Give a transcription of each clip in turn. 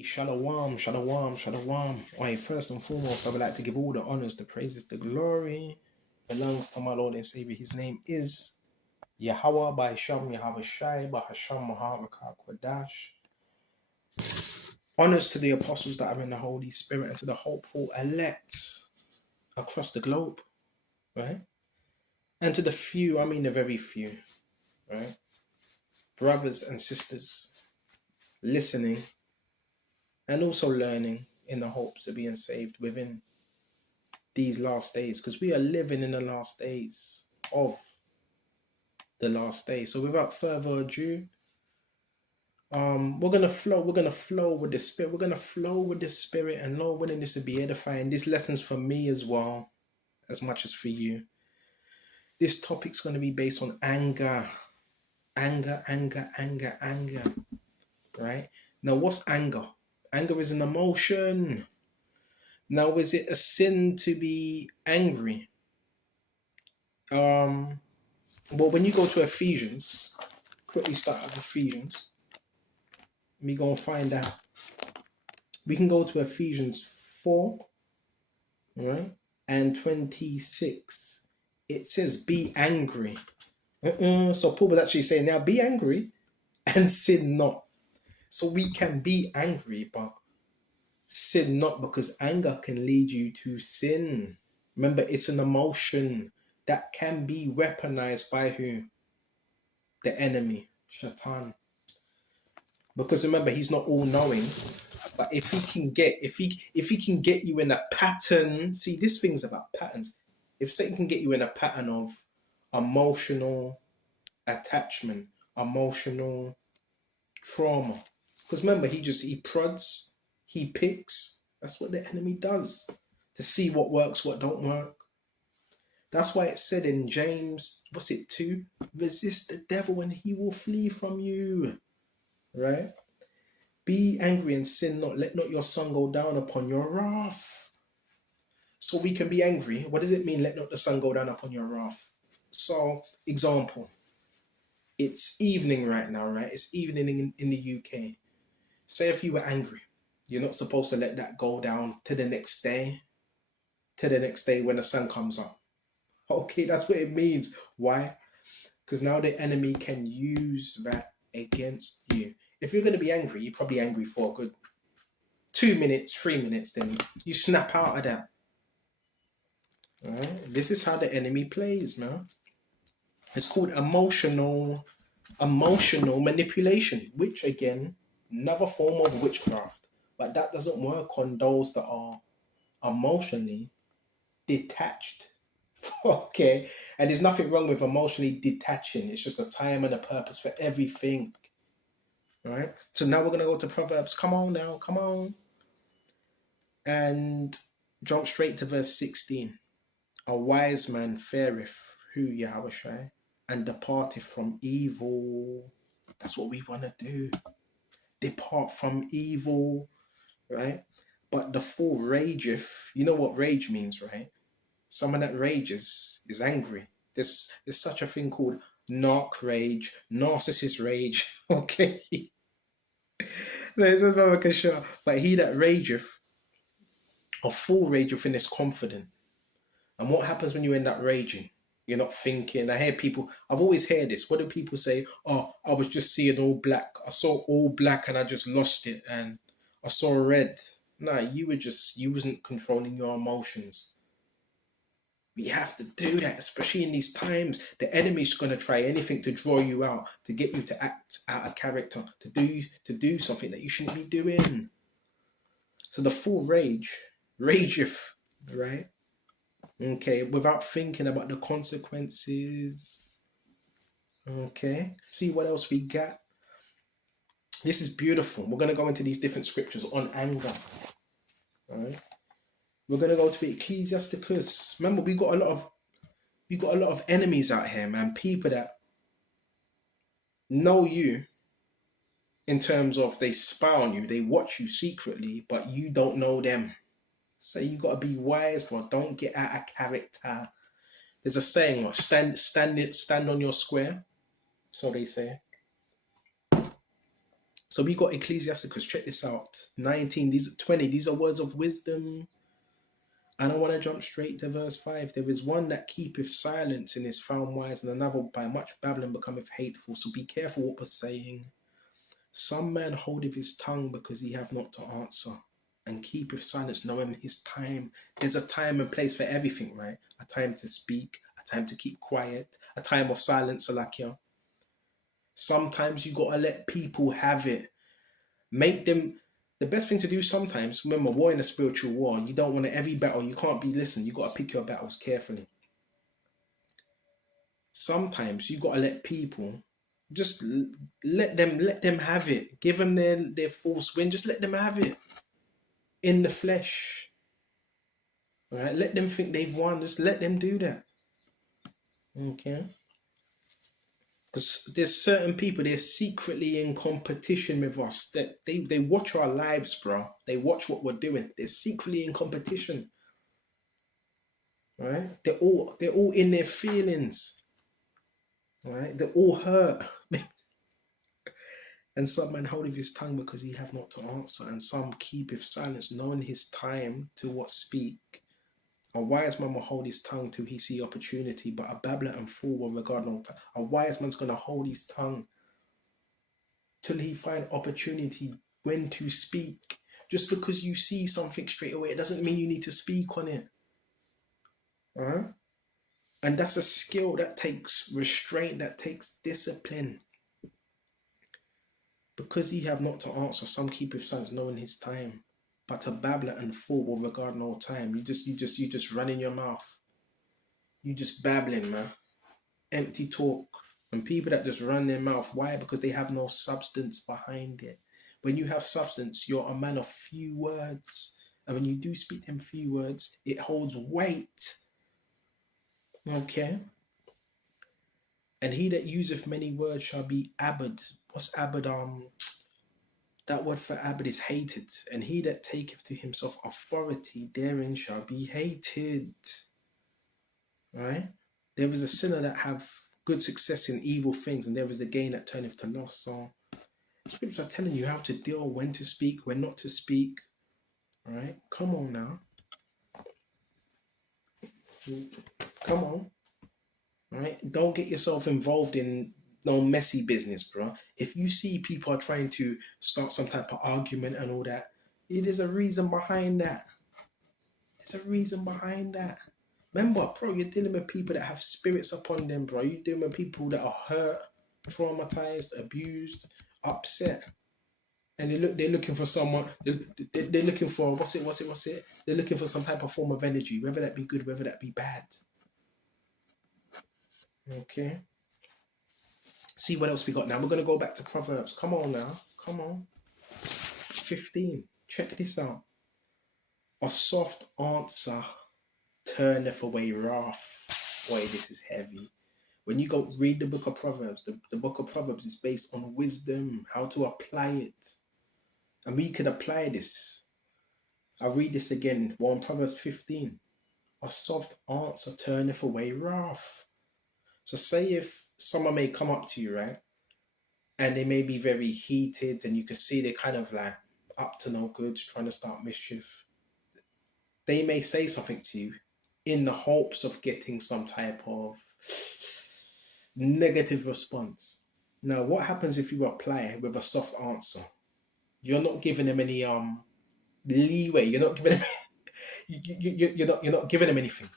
Shalom, shalom, shalom. Alright, first and foremost, I would like to give all the honors, the praises, the glory belongs to my Lord and Savior. His name is Yahweh by Hashem, Yahweh Shai, by Hashem, Mahavakar Kwadash. Honors to the apostles that are in the Holy Spirit and to the hopeful elect across the globe, right? And to the few, I mean the very few, right? Brothers and sisters listening and also learning in the hopes of being saved within these last days, because we are living in the last days of the last days. So without further ado, we're gonna flow with the spirit. We're gonna flow with the spirit, and Lord willing, this will be edifying. This lesson's for me as well, as much as for you. This topic's gonna be based on anger. Anger. Right? Now, what's anger? Anger is an emotion. Now, is it a sin to be angry? Well, when you go to Ephesians, quickly start at Ephesians. Let me go and find out. We can go to Ephesians 4, right? And 26. It says, be angry. So Paul was actually saying, now be angry and sin not. So we can be angry, but sin not, because anger can lead you to sin. Remember, it's an emotion that can be weaponized by who? The enemy, Shaitan. Because remember, he's not all knowing. But if he can get you in a pattern, see, this thing's about patterns. If Satan can get you in a pattern of emotional attachment, emotional trauma, because remember, he prods, he picks. That's what the enemy does, to see what works, what don't work. That's why it said in James, what's it 2? Resist the devil and he will flee from you. Right? Be angry and sin not. Let not your sun go down upon your wrath. So we can be angry. What does it mean, let not the sun go down upon your wrath? So, example. It's evening right now, right? It's evening in the UK. Say if you were angry, you're not supposed to let that go down to the next day. To the next day when the sun comes up. Okay, that's what it means. Why? Because now the enemy can use that against you. If you're going to be angry, you're probably angry for a good 2 minutes, 3 minutes, then you snap out of that. All right? This is how the enemy plays, man. It's called emotional manipulation, which again, another form of witchcraft. But that doesn't work on those that are emotionally detached. Okay, and there's nothing wrong with emotionally detaching. It's just a time and a purpose for everything. All right, so now we're going to go to Proverbs. Come on now, come on. And jump straight to verse 16. A wise man fareth who Yahweh Shai, and departeth from evil. That's what we want to do. Depart from evil, right? But the fool rageth. You know what rage means, right? Someone that rages is angry. There's such a thing called narc rage, narcissist rage. Okay. There's a show. But he that rageth, a fool rageth and is confident. And what happens when you end up raging? You're not thinking. I hear people, I've always heard this. What do people say? Oh, I was just seeing all black. I saw all black and I just lost it. And I saw red. Nah, you wasn't controlling your emotions. We have to do that, especially in these times. The enemy's going to try anything to draw you out, to get you to act out of character, to do something that you shouldn't be doing. So the full rageth, right? Okay, without thinking about the consequences. Okay, see what else we got. This is beautiful. We're going to go into these different scriptures on anger. All right. We're going to go to Ecclesiasticus. Remember, we got a lot of enemies out here, man. People that know you in terms of they spy on you, they watch you secretly, but you don't know them. So you got to be wise, bro. Don't get out of character. There's a saying, stand on your square. So they say. So we got Ecclesiasticus. Check this out. 19. These 20. These are words of wisdom. And I want to jump straight to verse 5. There is one that keepeth silence and is found wise, and another by much babbling becometh hateful. So be careful what we're saying. Some man holdeth his tongue because he have not to answer, and keepeth silence, knowing his time. There's a time and place for everything, right? A time to speak, a time to keep quiet, a time of silence, Salakia. Sometimes you gotta let people have it. Make them. The best thing to do sometimes, remember, war in a spiritual war, you don't want to, every battle, you can't be, listen, you got to pick your battles carefully. Sometimes you got to let people, just let them have it. Give them their false win. Just let them have it in the flesh. Right? Let them think they've won. Just let them do that. Okay? Because there's certain people, they're secretly in competition with us. That they watch our lives, bro. They watch what we're doing. They're secretly in competition. Right? They're all in their feelings. Right? They're all hurt. And some man holdeth his tongue because he have not to answer, and some keepeth silence, knowing his time to what speak. A wise man will hold his tongue till he see opportunity, but a babbler and fool will regard no time. A wise man's going to hold his tongue till he find opportunity when to speak. Just because you see something straight away, it doesn't mean you need to speak on it. And that's a skill that takes restraint, that takes discipline. Because ye have not to answer, some keepeth silence, knowing his time. But a babbler and fool will regard no time. You just running your mouth. You just babbling, man. Empty talk. And people that just run their mouth, why? Because they have no substance behind it. When you have substance, you're a man of few words. And when you do speak them few words, it holds weight. Okay? And he that useth many words shall be abhorred. What's abhorred? That word for abhorred is hated. And he that taketh to himself authority, therein shall be hated. Right? There is a sinner that have good success in evil things, and there is a gain that turneth to loss. So scriptures are telling you how to deal, when to speak, when not to speak. Right? Come on now. Come on. Right? Don't get yourself involved in no messy business, bro. If you see people are trying to start some type of argument and all that, it is a reason behind that. There's a reason behind that. Remember, bro, you're dealing with people that have spirits upon them, bro. You're dealing with people that are hurt, traumatized, abused, upset. And they're looking for someone, they're looking for, what's it? They're looking for some type of form of energy, whether that be good, whether that be bad. Okay. See what else we got now. We're going to go back to Proverbs. Come on now. Come on. 15. Check this out. A soft answer turneth away wrath. Boy, this is heavy. When you go read the book of Proverbs, the book of Proverbs is based on wisdom, how to apply it. And we could apply this. I'll read this again. Well, in Proverbs 15. A soft answer turneth away wrath. So say if someone may come up to you, right? And they may be very heated, and you can see they're kind of like up to no good, trying to start mischief. They may say something to you in the hopes of getting some type of negative response. Now, what happens if you apply with a soft answer? You're not giving them any leeway. You're not giving them you're not giving them anything.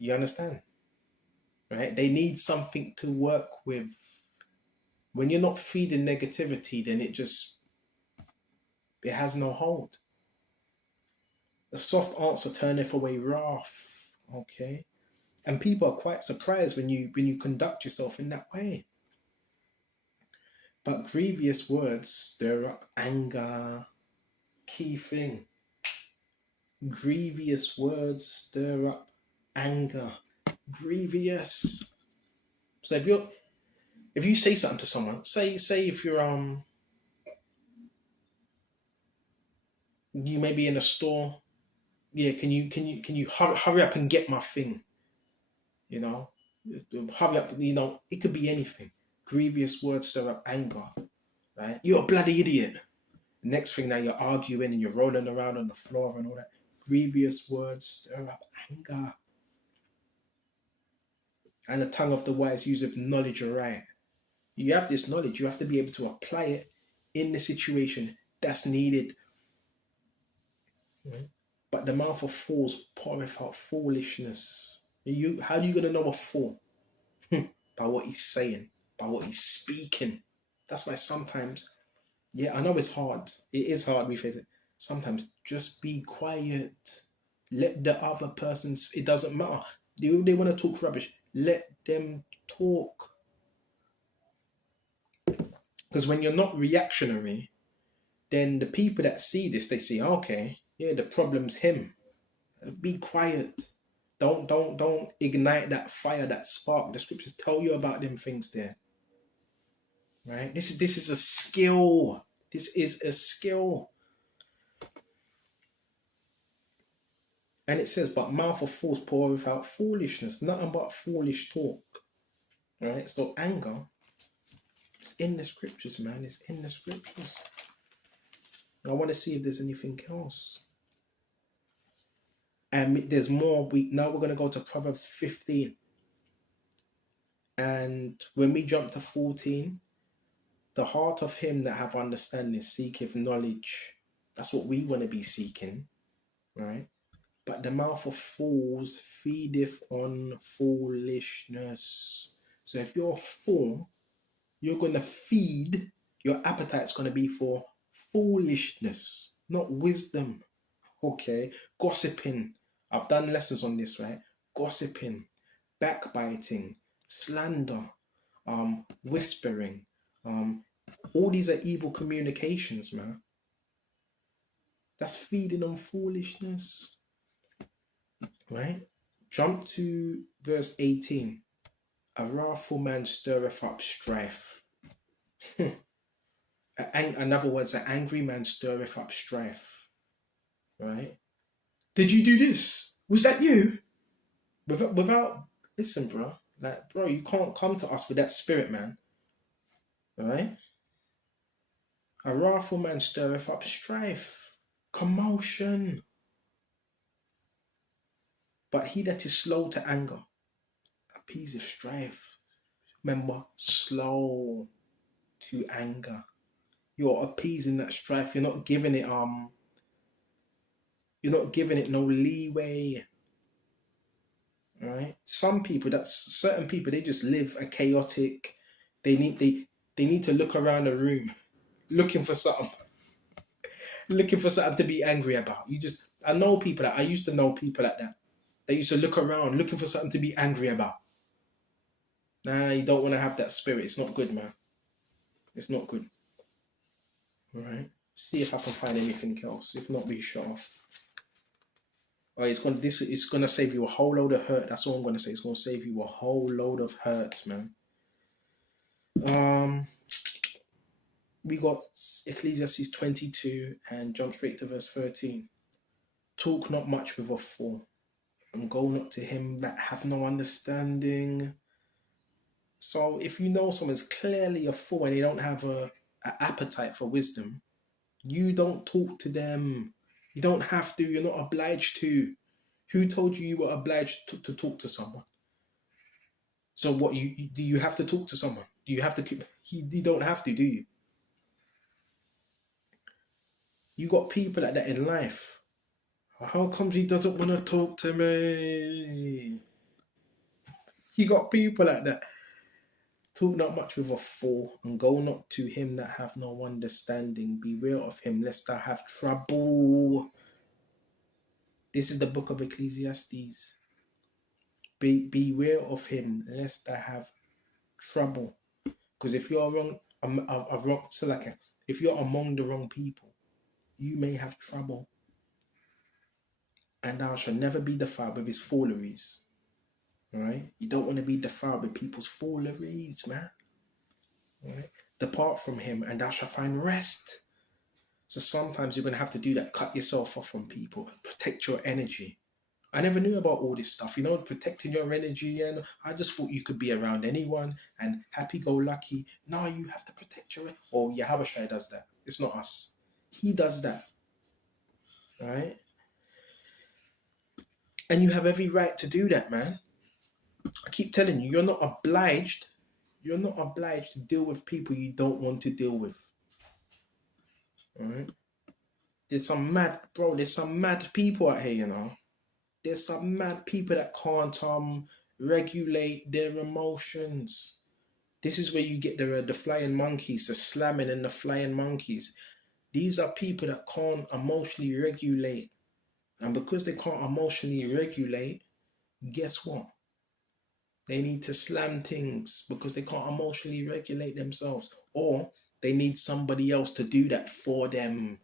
You understand? Right? They need something to work with. When you're not feeding negativity, then it has no hold. A soft answer turneth away wrath. Okay? And people are quite surprised when you conduct yourself in that way. But grievous words stir up anger. Key thing. Grievous words stir up anger. Grievous. So if you say something to someone, say if you're you may be in a store, yeah, can you hurry up and get my thing? You know, hurry up. You know, it could be anything. Grievous words stir up anger, right? You're a bloody idiot. Next thing, now you're arguing and you're rolling around on the floor and all that. Grievous words stir up anger. And the tongue of the wise useth knowledge aright. You have this knowledge, you have to be able to apply it in the situation that's needed. Right? But the mouth of fools poureth out foolishness. How are you gonna know a fool? By what he's saying, by what he's speaking. That's why sometimes, yeah, I know it's hard. It is hard, we face it. Sometimes just be quiet. Let the other person, it doesn't matter. They want to talk rubbish. Let them talk. Because when you're not reactionary, then the people that see this, they see, okay, yeah, the problem's him. Be quiet. Don't ignite that fire, that spark. The scriptures tell you about them things there. Right? This is a skill. This is a skill. And it says, but mouth of fools pour without foolishness, nothing but foolish talk. Right? So anger, it's in the scriptures, man. It's in the scriptures. I want to see if there's anything else. And there's more. Now we're going to go to Proverbs 15. And when we jump to 14, the heart of him that have understanding seeketh knowledge. That's what we want to be seeking, right? But the mouth of fools feedeth on foolishness. So if you're a fool, you're going to feed, your appetite's going to be for foolishness, not wisdom. Okay, gossiping. I've done lessons on this, right? Gossiping, backbiting, slander, whispering. All these are evil communications, man. That's feeding on foolishness. Right? Jump to verse 18. A wrathful man stirreth up strife. In other words, an angry man stirreth up strife. Right? Did you do this? Was that you? Without listen, bro. Like, bro, you can't come to us with that spirit, man. Alright? A wrathful man stirreth up strife, commotion. But he that is slow to anger appeaseth strife. Remember, slow to anger. You're appeasing that strife. You're not giving it no leeway. Right? Some people, certain people, they just live a chaotic. They need to look around the room looking for something to be angry about. I used to know people like that. They used to look around looking for something to be angry about. Nah, you don't want to have that spirit. It's not good, man. It's not good. All right. See if I can find anything else. If not, be shut off. Oh, it's gonna save you a whole load of hurt. That's all I'm gonna say. It's gonna save you a whole load of hurt, man. We got Ecclesiastes 22 and jump straight to verse 13. Talk not much with a fool, and go not to him that have no understanding. So if you know someone's clearly a fool and they don't have an appetite for wisdom, you don't talk to them. You don't have to. You're not obliged to. Who told you were obliged to talk to someone? So what, do you have to talk to someone? Do you have to? You don't have to, do you? You got people like that in life. How come he doesn't want to talk to me? You got people like that. Talk not much with a fool, and go not to him that have no understanding. Beware of him, lest thou have trouble. This is the book of Ecclesiastes. Beware of him, lest thou have trouble. Because if you're wrong, if you're among the wrong people, you may have trouble. And thou shalt never be defiled with his fooleries. Right? You don't want to be defiled with people's fooleries, man. Right? Depart from him, and thou shalt find rest. So sometimes you're going to have to do that. Cut yourself off from people. Protect your energy. I never knew about all this stuff, protecting your energy. And I just thought you could be around anyone and happy-go-lucky. No, you have to protect your... Oh, Yahushua does that. It's not us. He does that, right? And you have every right to do that, man. I keep telling you, you're not obliged. You're not obliged to deal with people you don't want to deal with. All right? There's some mad people out here, you know. There's some mad people that can't regulate their emotions. This is where you get the flying monkeys, the slamming and the flying monkeys. These are people that can't emotionally regulate. And because they can't emotionally regulate, guess what? They need to slam things because they can't emotionally regulate themselves. Or they need somebody else to do that for them.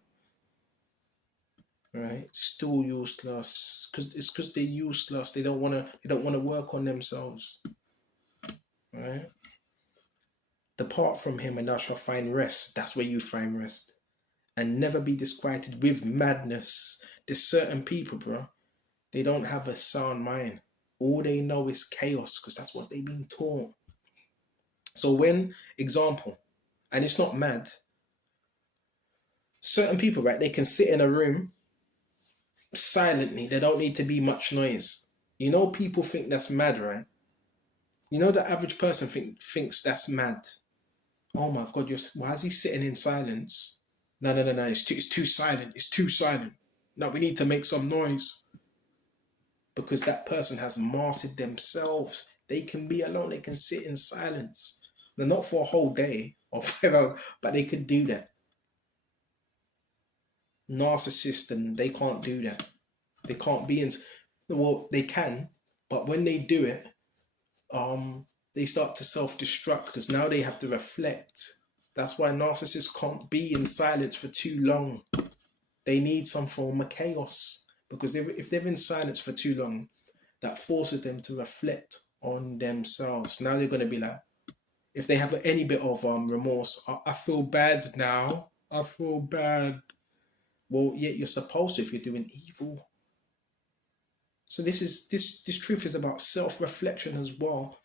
Right? Still useless. Because they're useless. They don't wanna work on themselves. Right? Depart from him and thou shalt find rest. That's where you find rest. And never be disquieted with madness. There's certain people, bro. They don't have a sound mind. All they know is chaos because that's what they've been taught. So when, example, and it's not mad, certain people, right, they can sit in a room silently. They don't need to be much noise. You know, people think that's mad, right? You know, the average person thinks that's mad. Oh my God, why is he sitting in silence? No. It's too silent. It's too silent. No, we need to make some noise. Because that person has mastered themselves. They can be alone. They can sit in silence. Now, not for a whole day or 5 hours, but they could do that. Narcissists, and they can't do that. They can't be in. Well, they can, but when they do it, they start to self-destruct because now they have to reflect. That's why narcissists can't be in silence for too long. They need some form of chaos because if they're in silence for too long, that forces them to reflect on themselves. Now they're going to be like, if they have any bit of remorse, I feel bad now. I feel bad. Well, yeah, you're supposed to if you're doing evil. So this truth is about self-reflection as well,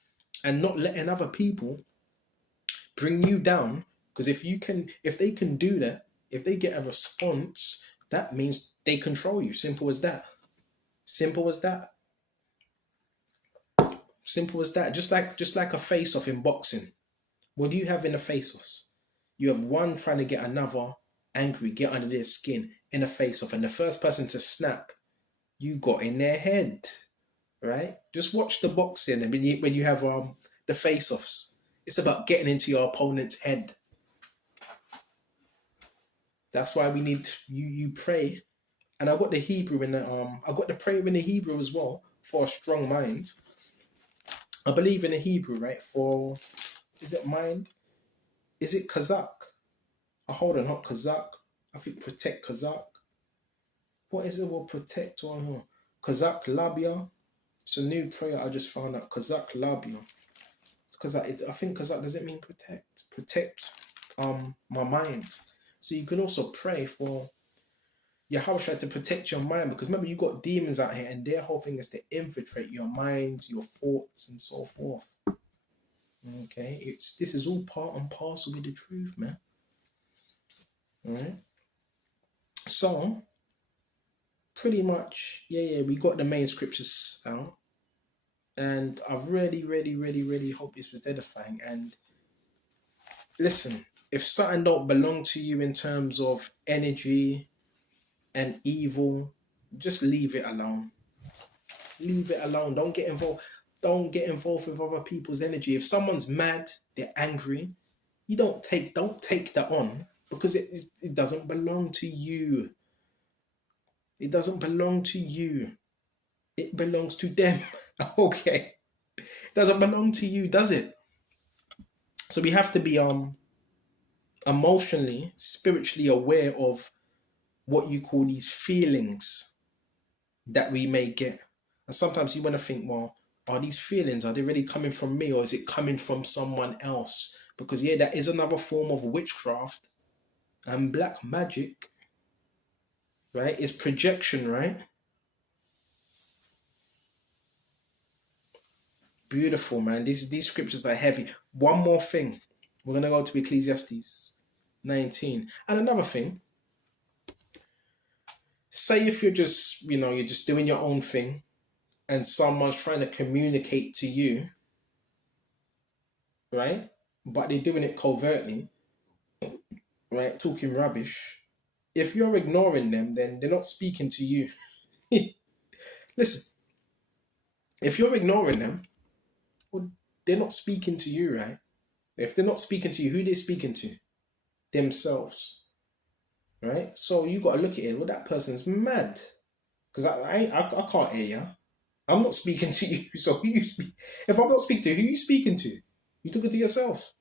and not letting other people bring you down. Because if they can do that, if they get a response, that means they control you. Simple as that. Simple as that. Simple as that. Just like a face-off in boxing. What do you have in a face-off? You have one trying to get another angry, get under their skin in a face-off, and the first person to snap, you got in their head. Right? Just watch the boxing, and when you have the face-offs, it's about getting into your opponent's head. That's why we need you pray, and I got the Hebrew in the I got the prayer in the Hebrew as well for a strong mind. I believe in the Hebrew, right? For is it mind? Is it Kazakh? Oh, hold on, not Kazakh. I think protect Kazakh. What is it? Well, protect or no? Kazakh labia. It's a new prayer I just found out. Kazakh labia. Because I think Kazakh doesn't mean protect. Protect my mind. So you can also pray for Yahweh to protect your mind, because remember you got demons out here and their whole thing is to infiltrate your mind, your thoughts, and so forth. Okay, this is all part and parcel with the truth, man. All right. So pretty much, yeah, we got the main scriptures out, and I really hope this was edifying. And listen, if something don't belong to you in terms of energy and evil, just leave it alone. Leave it alone. Don't get involved. Don't get involved with other people's energy. If someone's mad, they're angry, you don't take that on, because it doesn't belong to you. It doesn't belong to you. It belongs to them. Okay. It doesn't belong to you, does it? So we have to be emotionally, spiritually aware of what you call these feelings that we may get. And sometimes you want to think, well, are these feelings, are they really coming from me, or is it coming from someone else? Because yeah, that is another form of witchcraft and black magic, right? It's projection, right? Beautiful, man. These scriptures are heavy. One more thing. We're going to go to Ecclesiastes 19. And another thing, say if you're just, you're just doing your own thing and someone's trying to communicate to you, right? But they're doing it covertly, right? Talking rubbish. If you're ignoring them, then they're not speaking to you. Listen, if you're ignoring them, well, they're not speaking to you, right? If they're not speaking to you, who they speaking to? Themselves, right? So you got to look at it. Well, that person's mad because I can't hear you. I'm not speaking to you. So who you speak? If I'm not speaking to you, who you speaking to? You talking to yourself.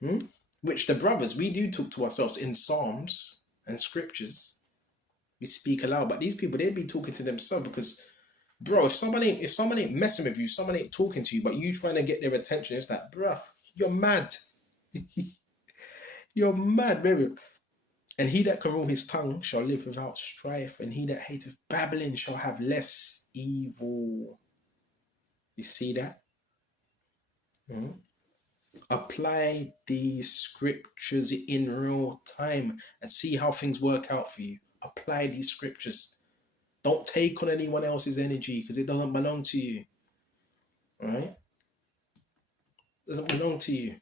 Hmm? Which the brothers, we do talk to ourselves in Psalms and scriptures. We speak aloud, but these people, they'd be talking to themselves because, bro, if someone ain't messing with you, someone ain't talking to you, but you trying to get their attention, it's like, bro, you're mad. You're mad, baby. And he that can rule his tongue shall live without strife, and he that hateth babbling shall have less evil. You see that? Mhm. Apply these scriptures in real time and see how things work out for you. Apply these scriptures. Don't take on anyone else's energy because it doesn't belong to you. All right? It doesn't belong to you.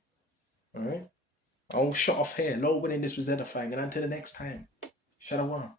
All right? I'll shut off here. Lord willing, this was edifying. And until the next time, Shalom.